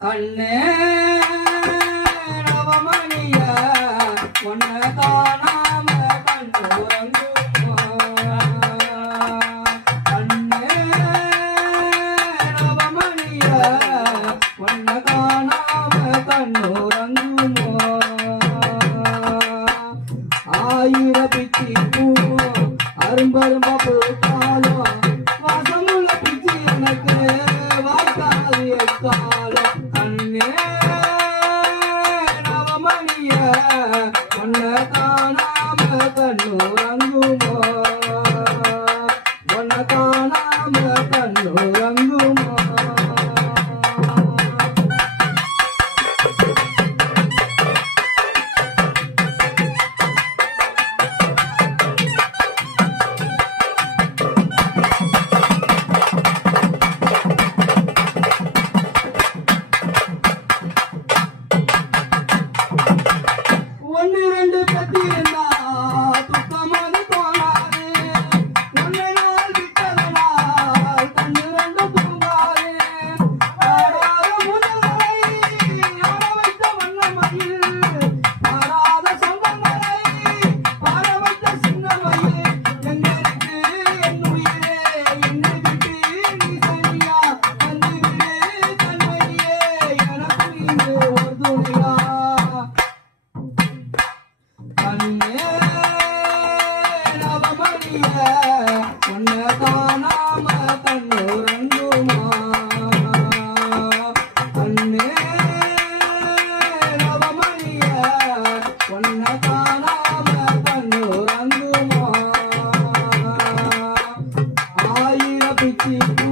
கண்ணே நவமணிய உன்னை காணாம கண்ணுறங்குமா கண்ணே நவமணிய உன்னை காணாம கண்ணுறங்குமா ஆயிரம் பிச்சி பூ அரும்பரும்ப போட்டாலும் வாசமுள்ள பிச்சி எனக்கு வாய்க்காது எக்காலம் கண்ணே நவமணிய உன்னை காணாம கண்ணுறங்குமோ உன்னை காணாம கண்ணுறங்குமோ ஒன்னு ரெண்டு பத்தி இருந்தா துக்கமானு தோணாது ஒன்னு நாள் விட்டதனால் கண்ணு ரெண்டு தூங்காது ஆடாத முதல்வரை ஆட வைத்த வண்ணமயில் ஆடாத சொந்தங்களை பாட வைத்த சின்னமயில் எங்களுக்கு என் உயிரே என்னை விட்டு நீ சரியா வந்து விடு கண்மையே எனக்கு இங்கு ஒரு துணையா கண்ணே நவமணிய உன்னை காணாம கண்ணுறங்குமா கண்ணே நவமணிய உன்னை காணாம கண்ணுறங்குமா ஆயிரம் பிச்சி பூ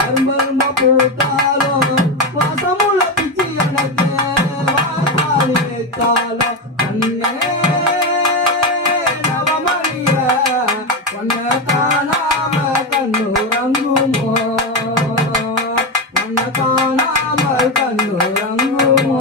அரும்பரும்ப போட்டாலும் வாசமுள்ள பிச்சி எனக்கு வாய்க்காலி காலம் கண்ணே நவமணிய உன்னை காணாம கண்ணுறங்குமோ உன்னை காணாமல் கண்ணுறங்குமோ